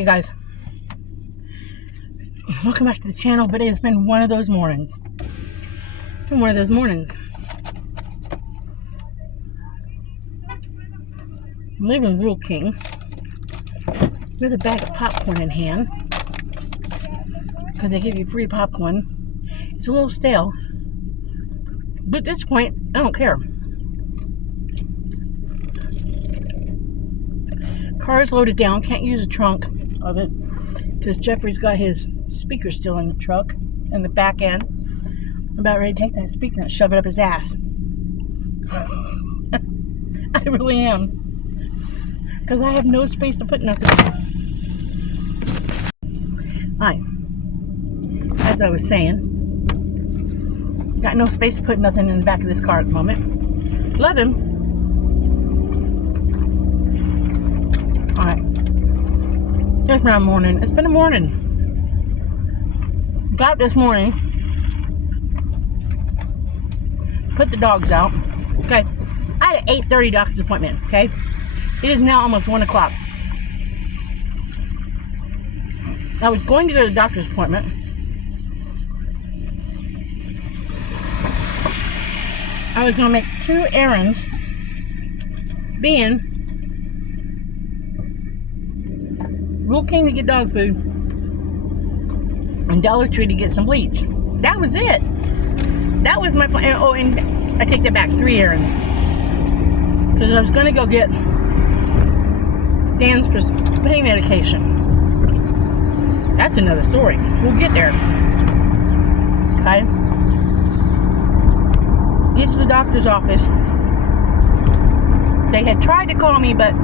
you guys. Welcome back to the channel, but it's been one of those mornings. I'm leaving Rural King with a bag of popcorn in hand because they give you free popcorn. It's a little stale, but at this point, I don't care. Car is loaded down, can't use the trunk of it because Jeffrey's got his speaker still in the truck in the back end. I'm about ready to take that speaker and shove it up his ass. I really am, because I have no space to put nothing. Alright, as I was saying, got no space to put nothing in the back of this car at the moment. Love him. Alright, it's been a morning. It's been a morning. Got up this morning, put the dogs out. Okay, I had an 8:30 doctor's appointment. Okay, it is now almost 1 o'clock. I was going to go to the doctor's appointment. I was going to make 2 errands, being Rural King to get dog food and Dollar Tree to get some bleach. That was it. That was my plan. Oh, and I take that back, 3 errands. Because I was going to go get Dan's pain medication. That's another story. We'll get there. Okay. Get to the doctor's office. They had tried to call me, but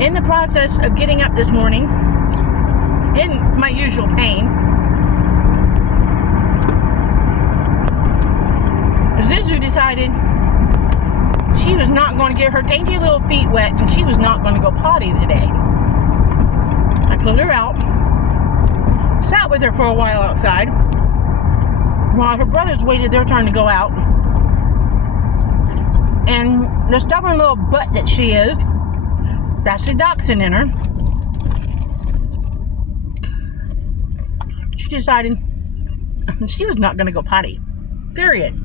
in the process of getting up this morning, in my usual pain, Zuzu decided she was not going to get her dainty little feet wet, and she was not going to go potty today. I pulled her out, sat with her for a while outside, while her brothers waited their turn to go out. And the stubborn little butt that she is, that's the dachshund in her, she decided she was not going to go potty. Period.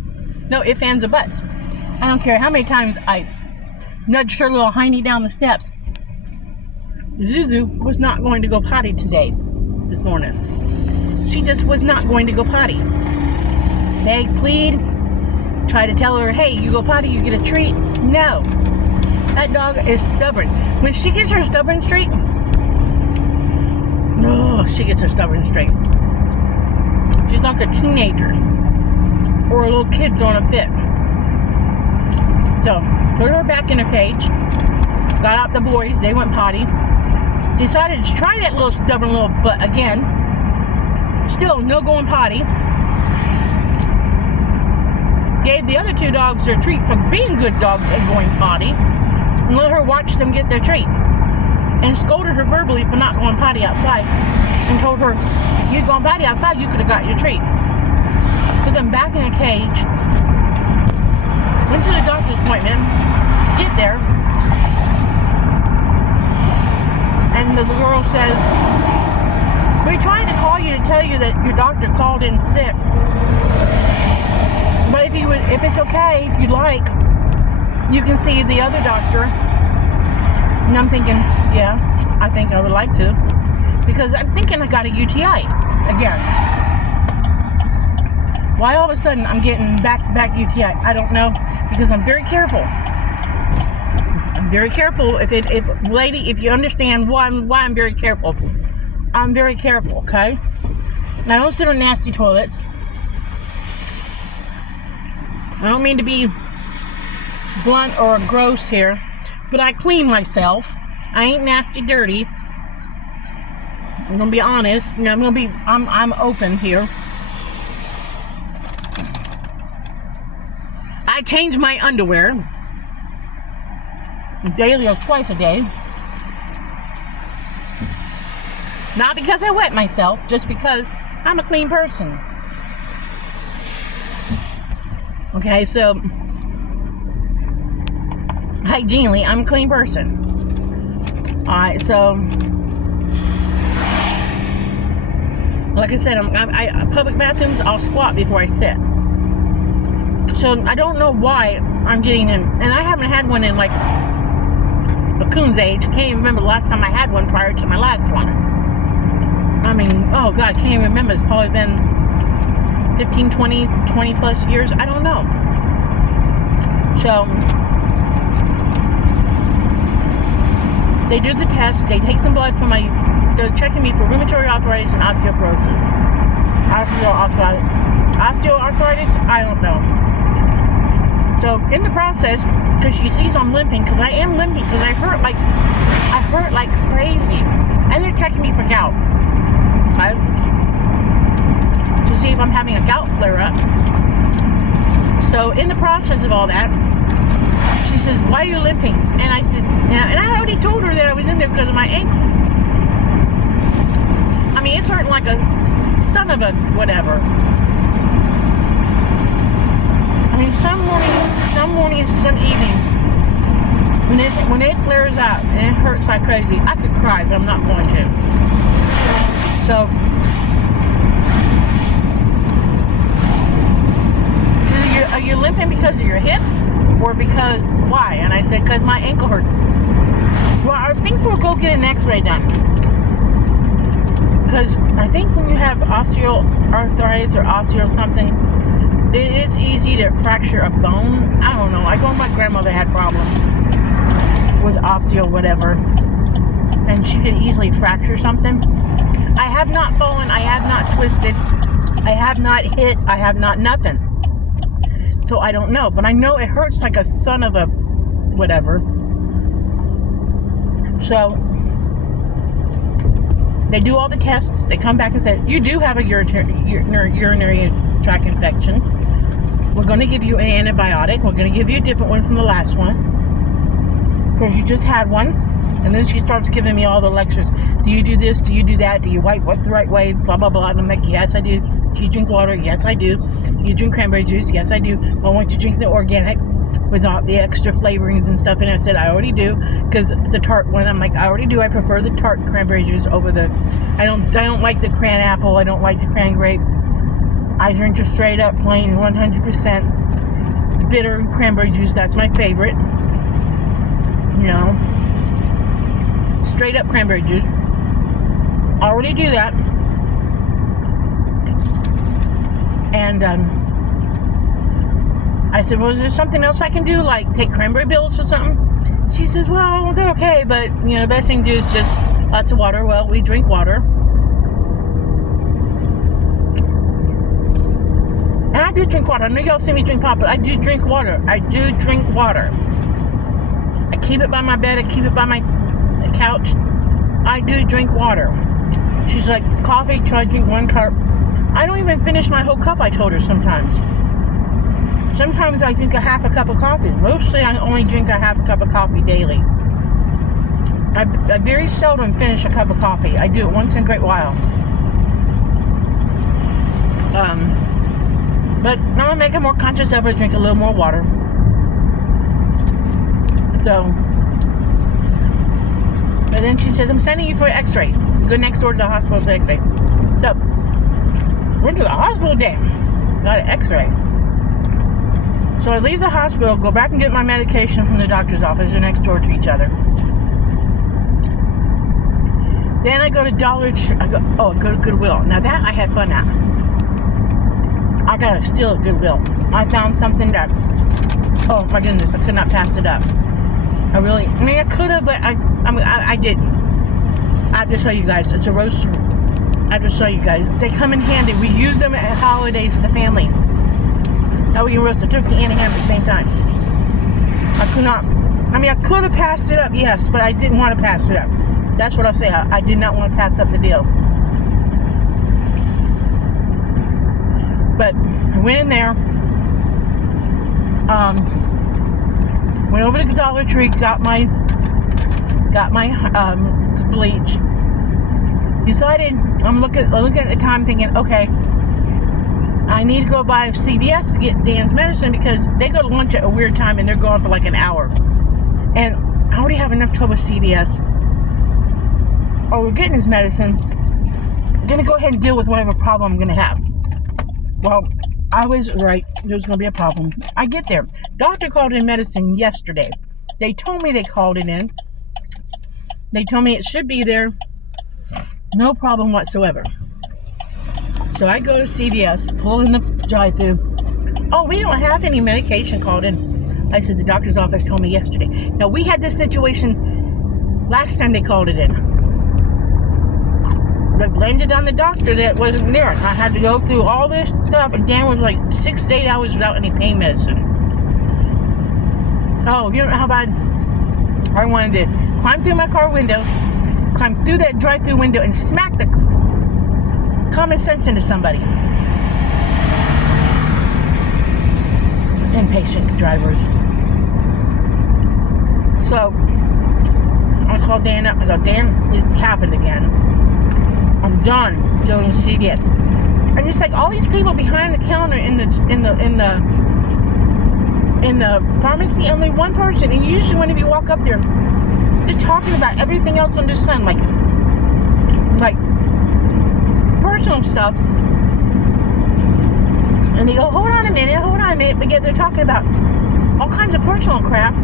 No ifs, ands, or buts. I don't care how many times I nudged her little hiney down the steps. Zuzu was not going to go potty today, this morning. She just was not going to go potty. Beg, plead, try to tell her, hey, you go potty, you get a treat. No. That dog is stubborn. When she gets her stubborn streak, no, she gets her stubborn streak. She's like a teenager or a little kid throwing a fit. So, put her back in her cage. Got out the boys. They went potty. Decided to try that little stubborn little butt again. Still, no going potty. Gave the other 2 dogs their treat for being good dogs and going potty. And let her watch them get their treat. And scolded her verbally for not going potty outside. And told her, if you'd gone potty outside, you could have got your treat. Put them back in a cage. Went to the doctor's appointment. Get there. And the girl says, we're trying to call you to tell you that your doctor called in sick. But if it's okay, if you'd like, you can see the other doctor. And I'm thinking, yeah, I think I would like to. Because I'm thinking I got a UTI again. Why all of a sudden I'm getting back-to-back UTI? I don't know. Because I'm very careful. I'm very careful. Lady, if you understand why I'm very careful. I'm very careful, okay? And I don't sit on nasty toilets. I don't mean to be blunt or gross here, but I clean myself. I ain't nasty dirty. I'm gonna be honest. I'm open here. I change my underwear daily or twice a day. Not because I wet myself, just because I'm a clean person. Okay, so hygienely, I'm a clean person. Alright, so Like I said, public bathrooms, I'll squat before I sit. So I don't know why I'm getting in, and I haven't had one in like a coon's age. I can't even remember the last time I had one prior to my last one. I mean, oh God, I can't even remember. It's probably been 15, 20 plus years. I don't know. So they do the test. They take some blood from they're checking me for rheumatoid arthritis and osteoporosis. Osteoarthritis, I don't know. So in the process, because she sees I'm limping, because I am limping, because I hurt like crazy. And they're checking me for gout. Okay? To see if I'm having a gout flare up. So in the process of all that, she says, "Why are you limping?" And I said, yeah, and I already told her that I was in there because of my ankle. I mean, it's hurting like a son of a whatever. I mean, some mornings, some evenings, when it flares out and it hurts like crazy, I could cry, but I'm not going to. So, are you limping because of your hip, or because why? And I said, because my ankle hurts. Well, I think we'll go get an X-ray done. Because I think when you have osteoarthritis or osteo something, it is easy to fracture a bone. I don't know. I know my grandmother had problems with osteo whatever, and she could easily fracture something. I have not fallen. I have not twisted. I have not hit. I have not nothing. So I don't know. But I know it hurts like a son of a whatever. So they do all the tests. They come back and say, you do have a urinary tract infection. We're going to give you an antibiotic. We're going to give you a different one from the last one, because you just had one. And then she starts giving me all the lectures. Do you do this? Do you do that? Do you wipe the right way? Blah, blah, blah. And I'm like, yes, I do. Do you drink water? Yes, I do. Do you drink cranberry juice? Yes, I do. I want you to drink the organic without the extra flavorings and stuff. And I said, I already do. Because the tart one, I'm like, I already do. I prefer the tart cranberry juice over the... I don't like the cran apple. I don't like the cran grape. I drink the straight up plain 100% bitter cranberry juice. That's my favorite. You know, straight up cranberry juice. I already do that. And I said, well, is there something else I can do, like take cranberry pills or something? She says, well, they're okay, but you know, the best thing to do is just lots of water. Well, we drink water. And I do drink water. I know y'all see me drink pop, but I do drink water. I do drink water. I keep it by my bed. I keep it by my couch. I do drink water. She's like, coffee, try to drink 1 cup. I don't even finish my whole cup, I told her sometimes. Sometimes I drink a half a cup of coffee. Mostly I only drink a half a cup of coffee daily. I very seldom finish a cup of coffee. I do it once in a great while. But I'm going to make a more conscious effort to drink a little more water. So, but then she says, I'm sending you for an x-ray. Go next door to the hospital for x-ray. So, went to the hospital today. Got an x-ray. So I leave the hospital, go back and get my medication from the doctor's office. They're next door to each other. Then I go to Dollar Tree. I go to Goodwill. Now that I had fun at. I got a steal at Goodwill. I found something that, oh my goodness, I could not pass it up. I could have, but I didn't. I have to show you guys. It's a roast. I have to show you guys. They come in handy. We use them at holidays with the family. Now we can roast a turkey and a ham at the same time. I could have passed it up, yes, but I didn't want to pass it up. That's what I'll say. I did not want to pass up the deal. But I went in there. Went over to the Dollar Tree, got my bleach. Decided, I'm looking at the time thinking, okay, I need to go by CVS to get Dan's medicine because they go to lunch at a weird time and they're gone for like an hour. And I already have enough trouble with CVS. Oh, we're getting his medicine. going to go ahead and deal with whatever problem I'm going to have. Well, I was right. There's going to be a problem. I get there. Doctor called in medicine yesterday. They told me they called it in. They told me it should be there. No problem whatsoever. So I go to CVS, pull in the drive-thru. Oh, we don't have any medication called in. I said, the doctor's office told me yesterday. Now, we had this situation last time they called it in. They blamed it on the doctor that wasn't there. I had to go through all this stuff, and Dan was like 6 to 8 hours without any pain medicine. Oh, you don't know how bad I wanted to climb through my car window, climb through that drive-thru window, and smack the common sense into somebody. Impatient drivers. So I called Dan up. I go, Dan, it happened again. I'm done doing CVS. And it's like all these people behind the counter in the pharmacy, only one person. And usually when you walk up there, they're talking about everything else under the sun, like personal stuff. And they go, hold on a minute, but yet they're talking about all kinds of personal crap.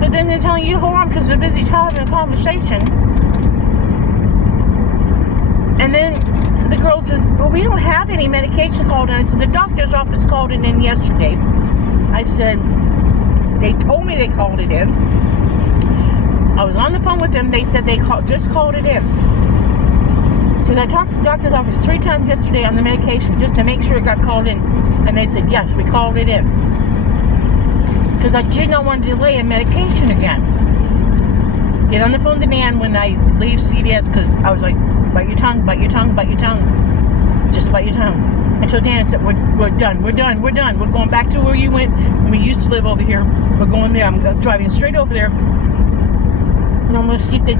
But then they're telling you to hold on because they're busy having a conversation. And then the girl says, well, we don't have any medication called in. I said, the doctor's office called it in yesterday. I said, they told me they called it in. I was on the phone with them. They said they just called it in. Because I talked to the doctor's office 3 times yesterday on the medication just to make sure it got called in. And they said, yes, we called it in. Because I did not want to delay a medication again. Get on the phone to Dan when I leave CVS because I was like, bite your tongue, bite your tongue, bite your tongue. Just bite your tongue. I told Dan, I said, we're done. We're going back to where you went when we used to live over here. We're going there. I'm driving straight over there. And I'm going to see if they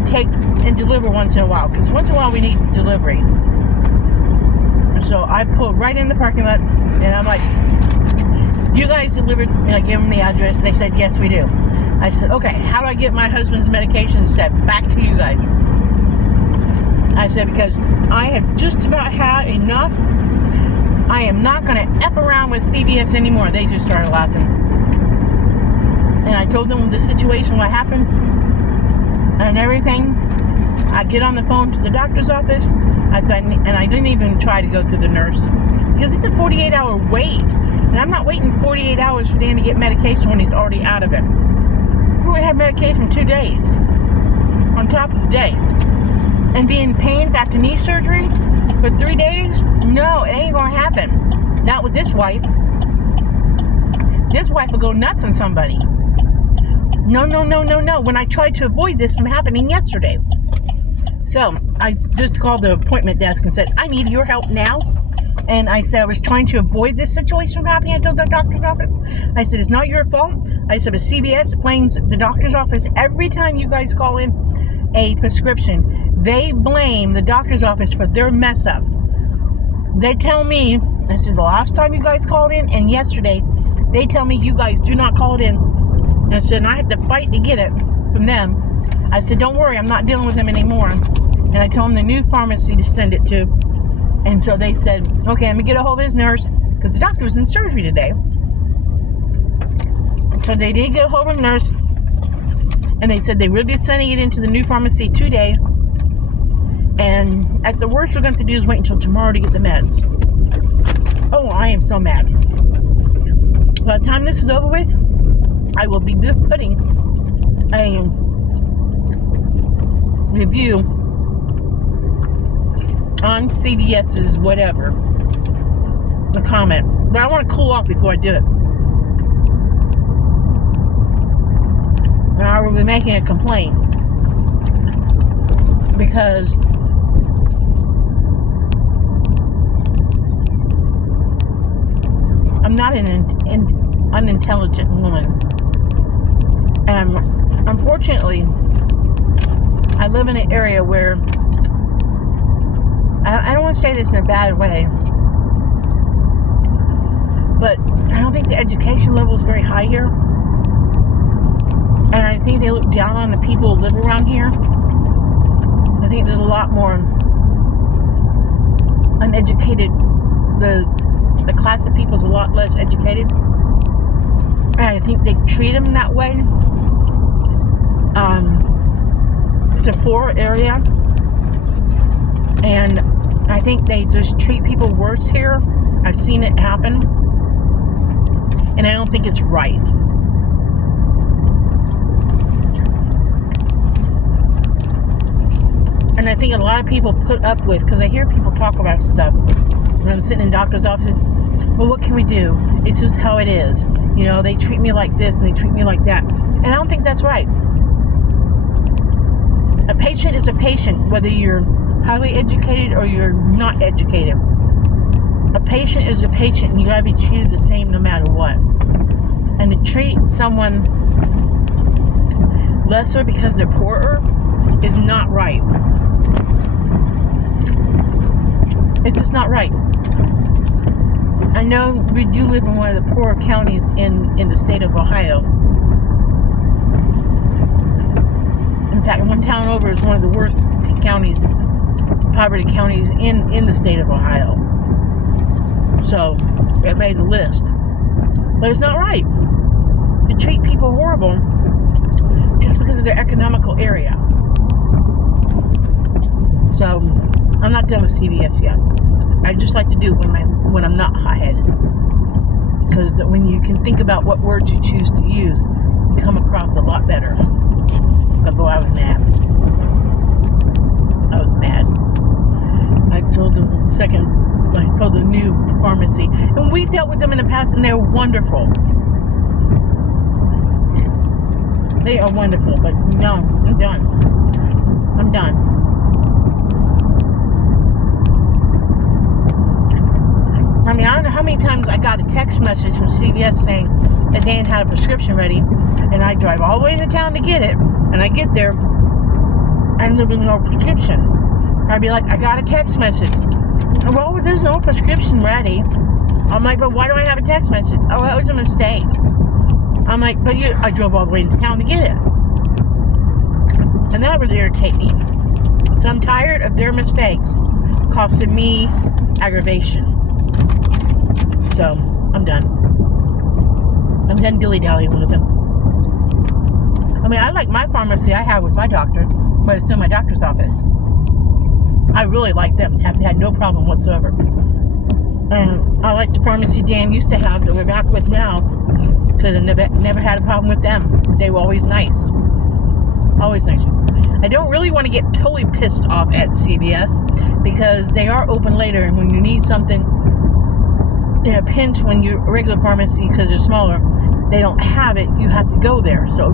take and deliver once in a while. Because once in a while we need delivery. And so I pulled right in the parking lot. And I'm like, you guys delivered? And I gave them the address. And they said, yes, we do. I said, okay, how do I get my husband's medication set back to you guys? I said, because I have just about had enough. I am not going to F around with CVS anymore. They just started laughing. And I told them the situation, what happened, and everything. I get on the phone to the doctor's office. I said, and I didn't even try to go through the nurse. Because it's a 48-hour wait. And I'm not waiting 48 hours for Dan to get medication when he's already out of it. We're going to have medication 2 days. On top of the day. And be in pain after knee surgery for 3 days? No, it ain't gonna happen. Not with this wife. This wife will go nuts on somebody. No. When I tried to avoid this from happening yesterday. So, I just called the appointment desk and said, I need your help now. And I said, I was trying to avoid this situation from happening. I told the doctor's office. I said, it's not your fault. I said, but CVS blames the doctor's office every time you guys call in a prescription. They blame the doctor's office for their mess up. They tell me, I said, the last time you guys called in and yesterday, they tell me you guys do not call it in. And I said, and I have to fight to get it from them. I said, don't worry, I'm not dealing with them anymore. And I told them the new pharmacy to send it to. And so they said, okay, let me get a hold of his nurse, because the doctor was in surgery today. So they did get a hold of a nurse. And they said they will be sending it into the new pharmacy today. And at the worst, we're going to have to do is wait until tomorrow to get the meds. Oh, I am so mad. By the time this is over with, I will be putting a review on CVS's whatever. A comment. But I want to cool off before I do it. Now I will be making a complaint. Because I'm not an unintelligent woman. And unfortunately, I live in an area where I don't want to say this in a bad way, but I don't think the education level is very high here. And I think they look down on the people who live around here. I think there's a lot more uneducated, the class of people is a lot less educated. And I think they treat them that way. It's a poor area. And I think they just treat people worse here. I've seen it happen. And I don't think it's right. And I think a lot of people put up with, because I hear people talk about stuff when I'm sitting in doctor's offices. Well, what can we do? It's just how it is. You know, they treat me like this and they treat me like that. And I don't think that's right. A patient is a patient, whether you're highly educated or you're not educated. A patient is a patient, and you gotta be treated the same no matter what. And to treat someone lesser because they're poorer is not right. It's just not right. I know we do live in one of the poorer counties in the state of Ohio. In fact, one town over is one of the worst counties, poverty counties in the state of Ohio. So, it made the list. But it's not right to treat people horrible just because of their economical area. So, I'm not done with CVS yet. I just like to do it when I'm not hot-headed. Because when you can think about what words you choose to use, you come across a lot better. But boy, I was mad. I was mad. I told the new pharmacy, and we've dealt with them in the past, and they're wonderful. They are wonderful, but no, I'm done. I'm done. I mean, I don't know how many times I got a text message from CVS saying that they hadn't had a prescription ready, and I drive all the way into town to get it, and I get there, and there was no prescription. I'd be like, I got a text message. Well, there's no prescription ready. I'm like, but why do I have a text message? Oh, that was a mistake. I'm like, but I drove all the way into town to get it. And that would irritate me. So I'm tired of their mistakes costing me aggravation. So, I'm done. I'm done dilly-dallying with them. I mean, I like my pharmacy I have with my doctor, but it's still my doctor's office. I really like them. Have had no problem whatsoever. And I like the pharmacy Dan used to have that we're back with now, because I never had a problem with them. They were always nice. Always nice. I don't really want to get totally pissed off at CVS, because they are open later, and when you need something in a pinch, when you're a regular pharmacy, because they're smaller, they don't have it, you have to go there. So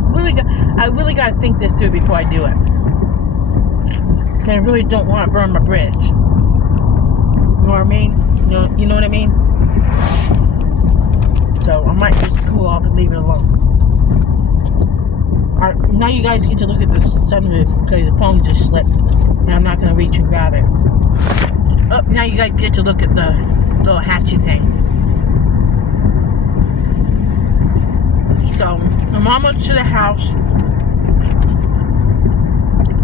I really got to think this through before I do it. I really don't want to burn my bridge. You know what I mean? You know what I mean? So I might just cool off and leave it alone. Alright, now you guys get to look at the sunroof because the phone just slipped. And I'm not going to reach and grab it. Oh, now you guys get to look at the little hatchy thing. So, I'm almost to the house.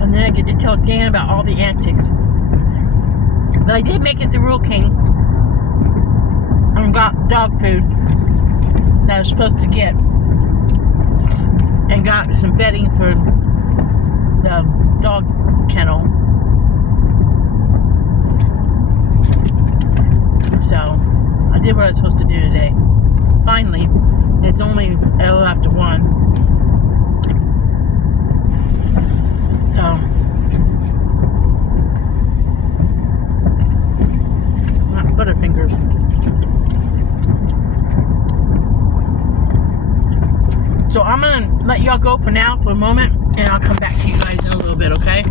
And then I get to tell Dan about all the antics. But I did make it to Rural King and got dog food that I was supposed to get. And got some bedding for the dog kennel. So, I did what I was supposed to do today. Finally, it's only a little after 1. So, not Butterfingers. So I'm gonna let y'all go for now for a moment, and I'll come back to you guys in a little bit, okay?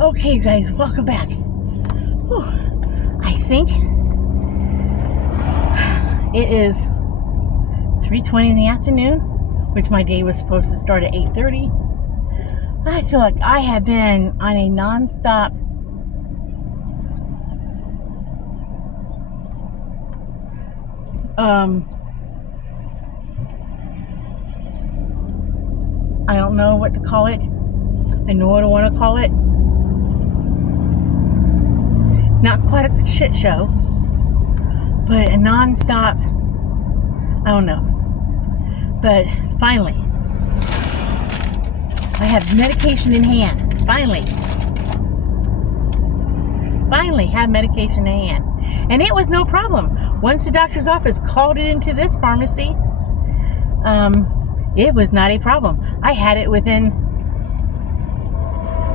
Okay, guys, welcome back. Whew. I think it is 3:20 in the afternoon, which my day was supposed to start at 8:30. I feel like I have been on a non-stop I don't know what to call it. I know what I want to call it. Not quite a shit show, but a non-stop, I don't know. But finally, I have medication in hand. Finally have medication in hand. And it was no problem. Once the doctor's office called it into this pharmacy, it was not a problem. I had it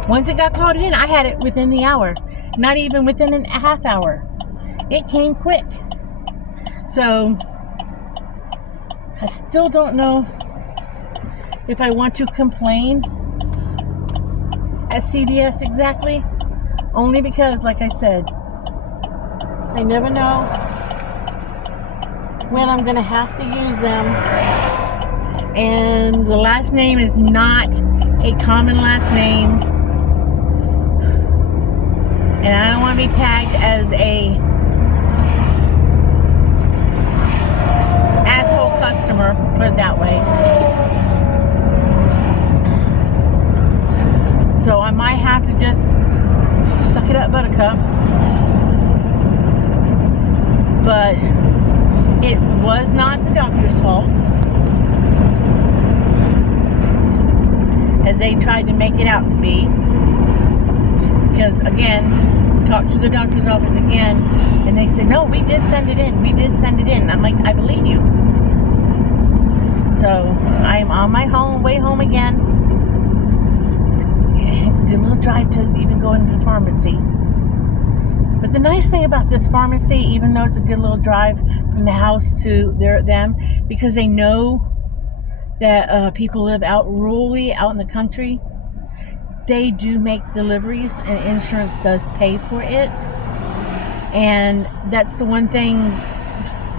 once it got called in, I had it within the hour. Not even within a half hour. It came quick. So, I still don't know if I want to complain at CVS exactly. Only because, like I said, I never know when I'm going to have to use them. And the last name is not a common last name. And I don't want to be tagged as a asshole customer, put it that way. So I might have to just suck it up, buttercup. But it was not the doctor's fault, as they tried to make it out to be. Because again, talked to the doctor's office again, and they said, no, we did send it in. I'm like, I believe you. So I'm on my way home again. It's a good little drive to even go into the pharmacy. But the nice thing about this pharmacy, even though it's a good little drive from the house to them, because they know that people live out rurally, out in the country, they do make deliveries, and insurance does pay for it. And that's the one thing,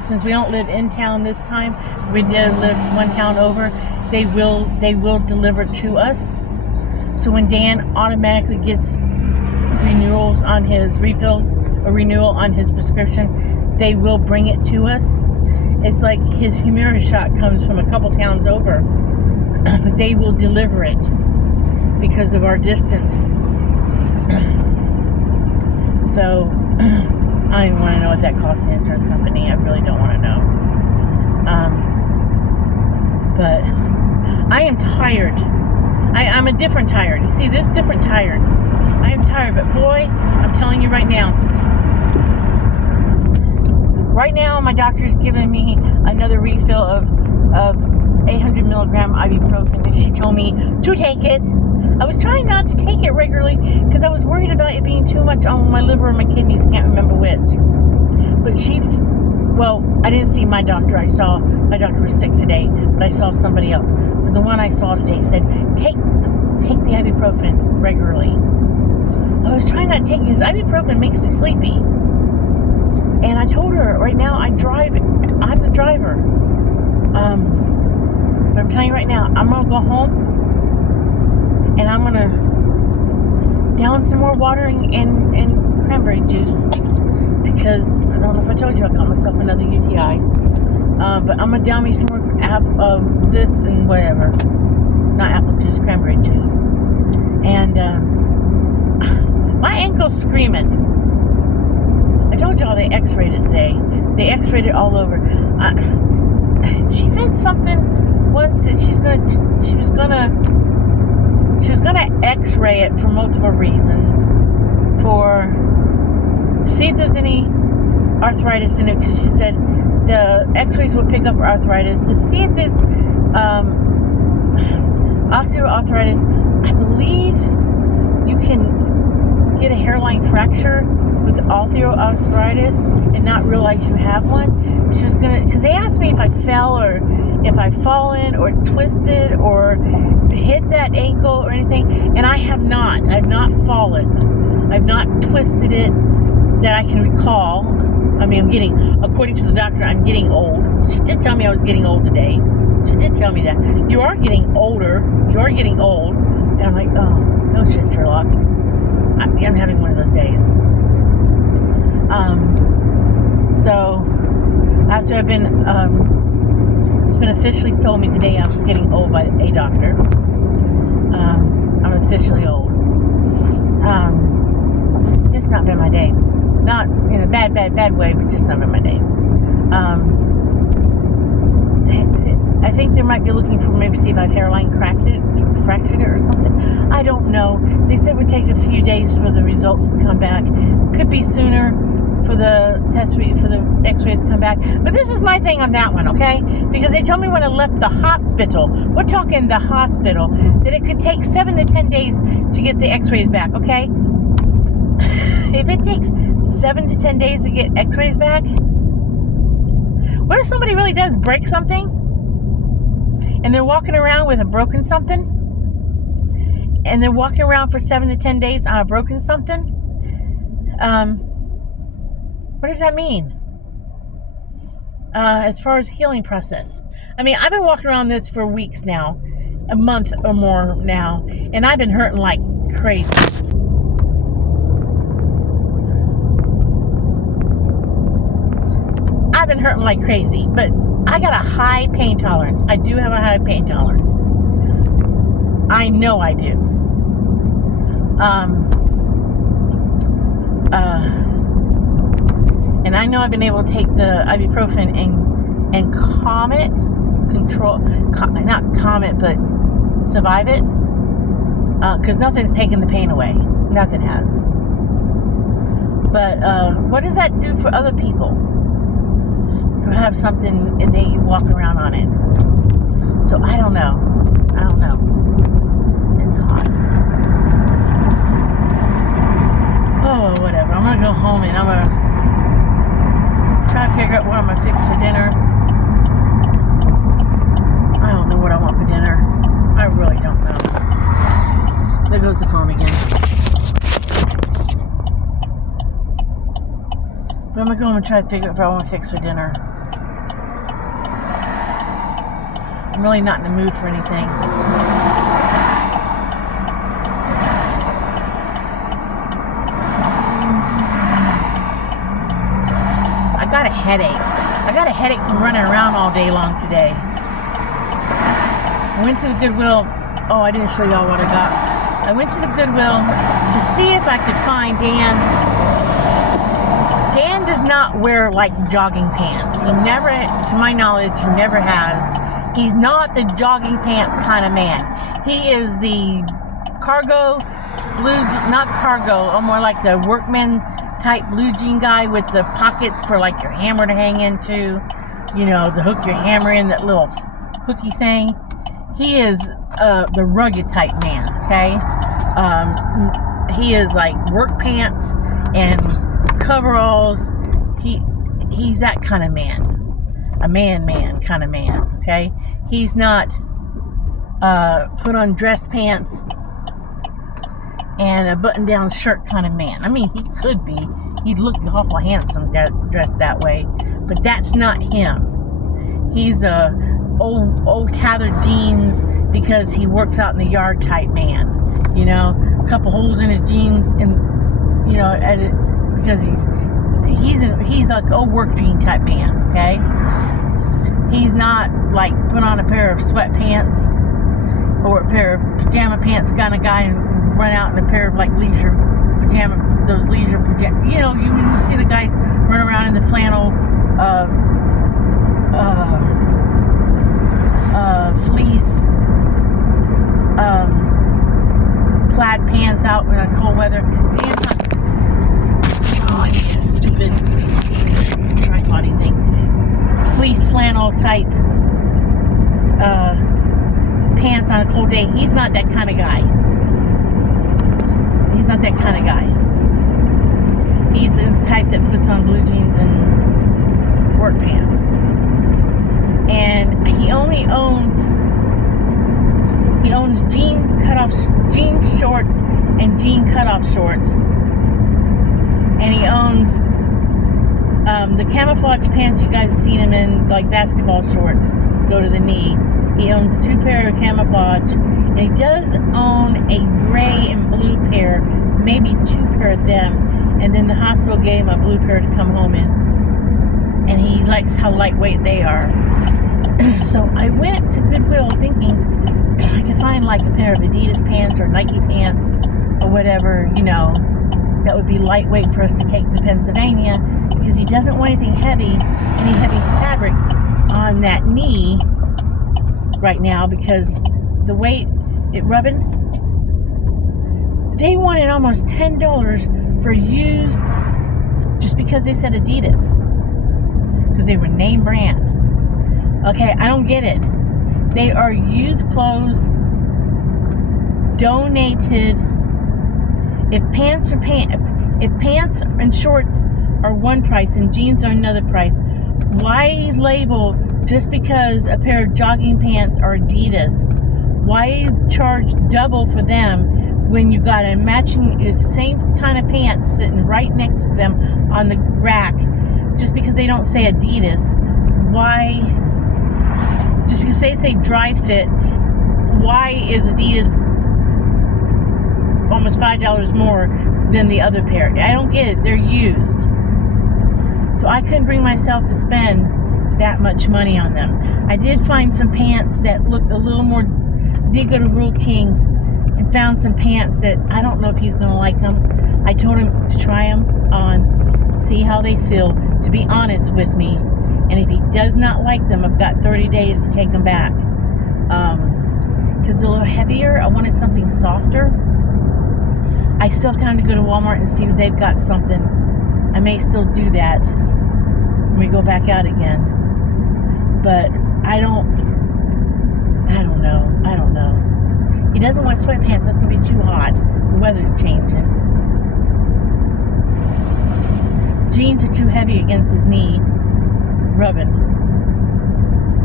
since we don't live in town this time, we did live one town over, they will deliver to us. So when Dan automatically gets renewals on his refills, a renewal on his prescription, they will bring it to us. It's like his Humira shot comes from a couple towns over, but they will deliver it because of our distance. So I don't even want to know what that costs the insurance company. I really don't want to know. But I am tired. I'm a different tired. You see, there's different tireds. I am tired, but boy, I'm telling you right now. Right now, my doctor is giving me another refill of 800 milligram ibuprofen. And she told me to take it. I was trying not to take it regularly because I was worried about it being too much on my liver or my kidneys. Can't remember which. But I didn't see my doctor. My doctor was sick today, but I saw somebody else. But the one I saw today said, take the ibuprofen regularly. I was trying not to take it because ibuprofen makes me sleepy. And I told her, right now, I'm the driver. But I'm telling you right now, I'm going to go home and I'm going to down some more water and cranberry juice. Because, I don't know if I told you, I got myself another UTI. But I'm going to down me some more this and whatever. Not apple juice, cranberry juice. And my ankle's screaming. I told y'all they x-rayed it today. They x-rayed it all over. She said something once that she was gonna x-ray it for multiple reasons. To see if there's any arthritis in it, because she said the x-rays will pick up arthritis. To see if there's osteoarthritis, I believe you can get a hairline fracture with osteoarthritis and not realize you have one. She was because they asked me if I fell or if I've fallen or twisted or hit that ankle or anything, and I have not. I've not fallen. I've not twisted it that I can recall. I mean, according to the doctor, I'm getting old. She did tell me I was getting old today. She did tell me that. You are getting older. You are getting old. And I'm like, oh, no shit, Sherlock. I'm having one of those days. So, after it's been officially told me today I was getting old by a doctor. I'm officially old. Just not been my day. Not in a bad way, but just not been my day. I think they might be looking for maybe see if I've hairline fractured it or something. I don't know. They said it would take a few days for the results to come back. Could be sooner for the for the x-rays to come back. But this is my thing on that one, okay? Because they told me when I left the hospital, we're talking the hospital, that it could take 7 to 10 days to get the x-rays back, okay? If it takes 7 to 10 days to get x-rays back, what if somebody really does break something and they're walking around with a broken something, and they're walking around for 7 to 10 days on a broken something? What does that mean? As far as healing process, I mean, I've been walking around this for weeks now, a month or more now, and I've been hurting like crazy. I've been hurting like crazy, but I got a high pain tolerance. I do have a high pain tolerance. I know I do. And I know I've been able to take the ibuprofen and calm it, not calm it, but survive it. Because nothing's taken the pain away. Nothing has. But what does that do for other people who have something and they walk around on it? So I don't know. It's hot. Oh, whatever. I'm going to go home and I'm going to try to figure out what I'm going to fix for dinner. I don't know what I want for dinner. I really don't know. There goes the phone again. But I'm going to go home and try to figure out what I want to fix for dinner. I'm really not in the mood for anything. I got a headache. I got a headache from running around all day long today. I went to the Goodwill. Oh, I didn't show y'all what I got. I went to the Goodwill to see if I could find Dan. Dan does not wear like jogging pants. He never, to my knowledge, never has. He's not the jogging pants kind of man. He is the cargo, not cargo, more like the workman type blue jean guy with the pockets for like your hammer to hang into, the hook your hammer in, that little hooky thing. He is the rugged type man, okay? He is like work pants and coveralls. He's that kind of man. A man kind of man, okay? He's not put on dress pants and a button-down shirt kind of man. I mean, he could be. He'd look awful handsome dressed that way, but that's not him. He's a old tattered jeans because he works out in the yard type man. A couple holes in his jeans, and because he's like old work jean type man. Okay, he's not like put on a pair of sweatpants or a pair of pajama pants kind of guy and run out in a pair of like leisure pajama. You see the guys run around in the flannel fleece plaid pants out in a cold weather. Stupid tripod thing. Fleece flannel type pants on a cold day. He's not that kind of guy. He's the type that puts on blue jeans and work pants. And he only owns jean shorts and jean cutoff shorts. And he owns the camouflage pants you guys seen him in, like basketball shorts, go to the knee. He owns 2 pair of camouflage, and he does own a gray and blue pair, maybe 2 pair of them. And then the hospital gave him a blue pair to come home in, and he likes how lightweight they are. So I went to Goodwill thinking I could find find like a pair of Adidas pants or Nike pants or whatever, that would be lightweight for us to take to Pennsylvania, because he doesn't want anything heavy, any heavy fabric on that knee right now, because the weight it rubbing. They wanted almost $10 for used, just because they said Adidas, because they were name brand. Okay, I don't get it. They are used clothes, donated. If pants and shorts are one price and jeans are another price, why label just because a pair of jogging pants are Adidas? Why charge double for them when you got a matching same kind of pants sitting right next to them on the rack? Just because they don't say Adidas, why? Just because they say dry fit, why is Adidas almost $5 more than the other pair? I don't get it. They're used. So I couldn't bring myself to spend that much money on them. I did find some pants that looked a little more. I did go to Rural King and found some pants that I don't know if he's going to like them. I told him to try them on, see how they feel, to be honest with me. And if he does not like them, I've got 30 days to take them back. Because they're a little heavier. I wanted something softer. I still have time to go to Walmart and see if they've got something. I may still do that when we go back out again. But I don't know. He doesn't want sweatpants. That's going to be too hot. The weather's changing. Jeans are too heavy against his knee. Rubbing.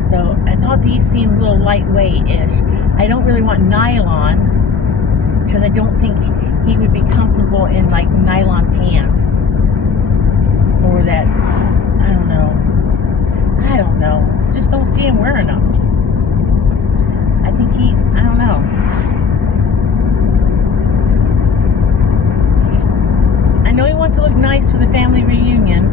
So I thought these seemed a little lightweight-ish. I don't really want nylon, because I don't think he would be comfortable in like nylon pants. Or that, I don't know. Just don't see him wearing them. I think I don't know. I know he wants to look nice for the family reunion.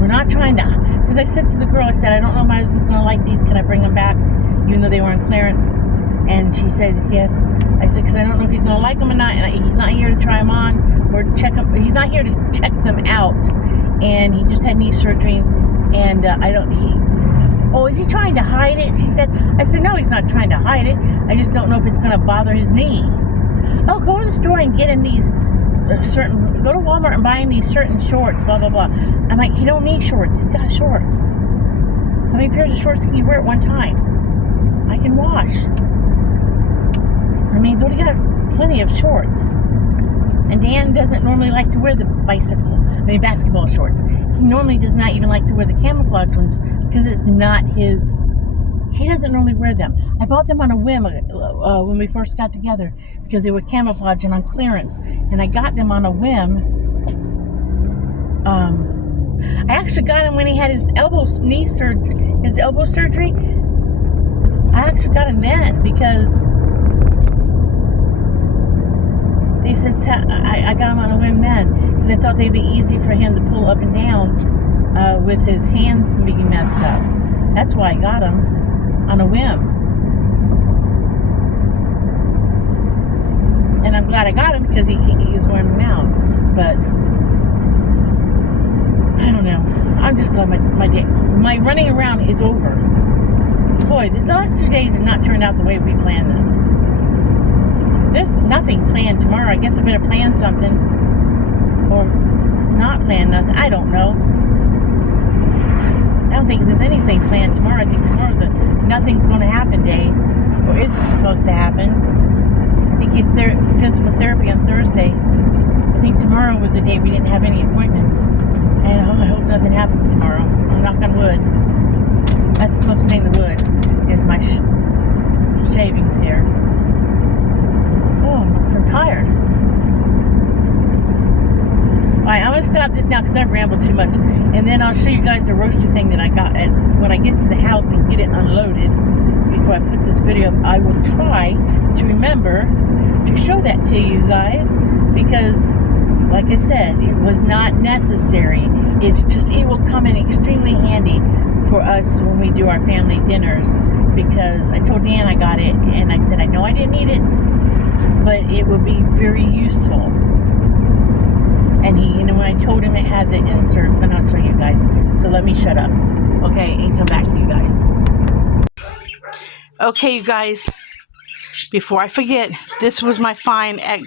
We're not trying to, because I said to the girl, I said, I don't know if my husband's going to like these. Can I bring them back? Even though they were on clearance. And she said, yes. I said, because I don't know if he's going to like them or not. And he's not here to try them on or check them. He's not here to check them out. And he just had knee surgery. And is he trying to hide it? She said. I said, no, he's not trying to hide it. I just don't know if it's going to bother his knee. Oh, go to the store and get him these go to Walmart and buy him these certain shorts, blah, blah, blah. I'm like, he don't need shorts. He's got shorts. How many pairs of shorts can you wear at one time? I can wash. I mean, he's already got plenty of shorts. And Dan doesn't normally like to wear the basketball shorts. He normally does not even like to wear the camouflage ones because it's not his. He doesn't normally wear them. I bought them on a whim when we first got together because they were camouflage and on clearance. And I got them on a whim. I actually got him when he had his elbow surgery. I actually got him then because they said I got him on a whim then because I thought they'd be easy for him to pull up and down with his hands being messed up. That's why I got him on a whim. And I'm glad I got him because he was wearing them now. But I don't know. I'm just glad my running around is over. Boy, the last 2 days have not turned out the way we planned them. There's nothing planned tomorrow. I guess I better plan something. Or not plan nothing. I don't know. I don't think there's anything planned tomorrow. I think tomorrow's a nothing's going to happen day. Or is it supposed to happen? I think he's physical therapy on Thursday. I think tomorrow was the day we didn't have any appointments. And I hope nothing happens tomorrow. I'm knock on wood. That's the closest thing to wood is my shavings here. Oh, I'm tired. Alright, I'm going to stop this now because I've rambled too much. And then I'll show you guys the roaster thing that I got when I get to the house and get it unloaded. Before I put this video up, I will try to remember to show that to you guys. Because, like I said, it was not necessary. It's just, it will come in extremely handy for us when we do our family dinners. because I told Dan I got it, and I said I know I didn't need it, but it would be very useful. And he, when I told him it had the inserts, and I'll show you guys. So let me shut up, okay, and come back to you guys. Okay, you guys, before I forget, this was my find at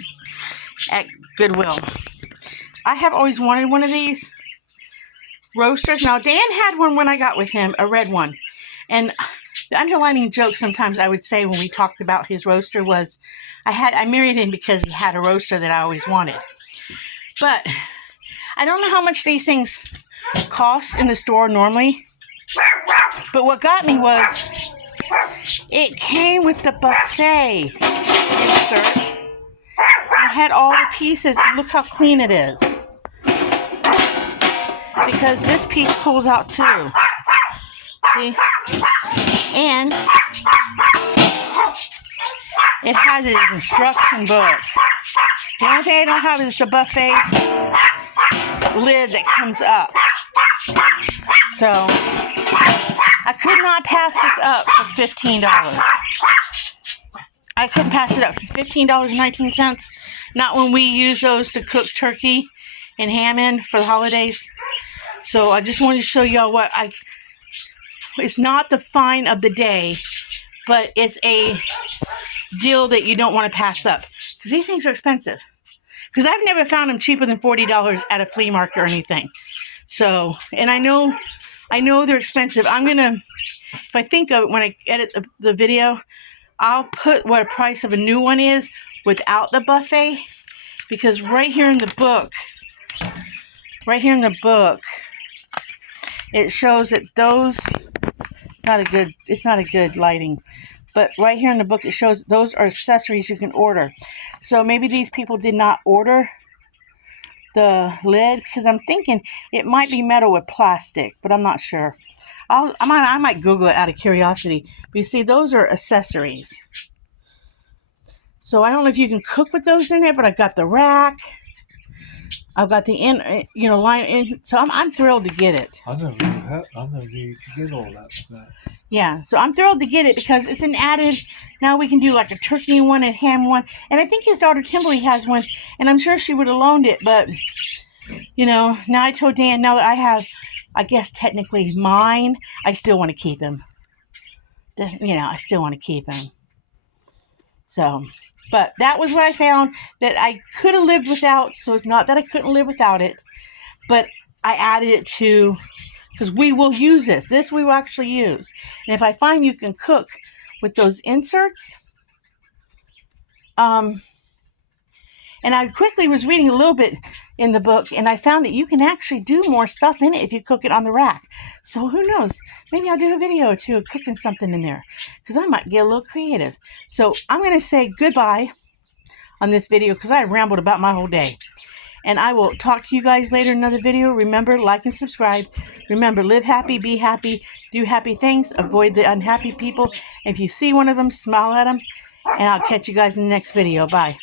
Goodwill. I have always wanted one of these roasters. Now, Dan had one when I got with him, a red one. And the underlining joke sometimes I would say when we talked about his roaster was, I married him because he had a roaster that I always wanted. But I don't know how much these things cost in the store normally. But what got me was, it came with the buffet insert. It had all the pieces, and look how clean it is. Because this piece pulls out too. See? And it has an instruction book. The only thing I don't have is the buffet lid that comes up. So I could not pass this up for $15. I couldn't pass it up for $15.19. Not when we use those to cook turkey and ham in for the holidays. So I just wanted to show y'all what it's not the find of the day, but it's a deal that you don't want to pass up. Because these things are expensive. Because I've never found them cheaper than $40 at a flea market or anything. So, and I know they're expensive. I'm going to, if I think of it when I edit the video, I'll put what a price of a new one is without the buffet. Because right here in the book, it shows that those, it's not a good lighting, but right here in the book it shows those are accessories you can order. So maybe these people did not order the lid, because I'm thinking it might be metal with plastic, but I'm not sure. I might Google it out of curiosity. But you see, those are accessories. So I don't know if you can cook with those in there, but I got the rack. I've got the line in, so I'm thrilled to get it. I never knew you could get all that stuff. Yeah, so I'm thrilled to get it because it's an added. Now we can do like a turkey one and ham one, and I think his daughter Kimberly has one, and I'm sure she would have loaned it. But now I told Dan, now that I have, I guess technically mine, I still want to keep him. I still want to keep him. So. But that was what I found that I could have lived without. So it's not that I couldn't live without it. But I added it to, because we will use this. This we will actually use. And if I find you can cook with those inserts. And I quickly was reading a little bit in the book. And I found that you can actually do more stuff in it if you cook it on the rack. So who knows? Maybe I'll do a video or two of cooking something in there. Because I might get a little creative. So I'm going to say goodbye on this video. Because I rambled about my whole day. And I will talk to you guys later in another video. Remember, like and subscribe. Remember, live happy, be happy, do happy things. Avoid the unhappy people. If you see one of them, smile at them. And I'll catch you guys in the next video. Bye.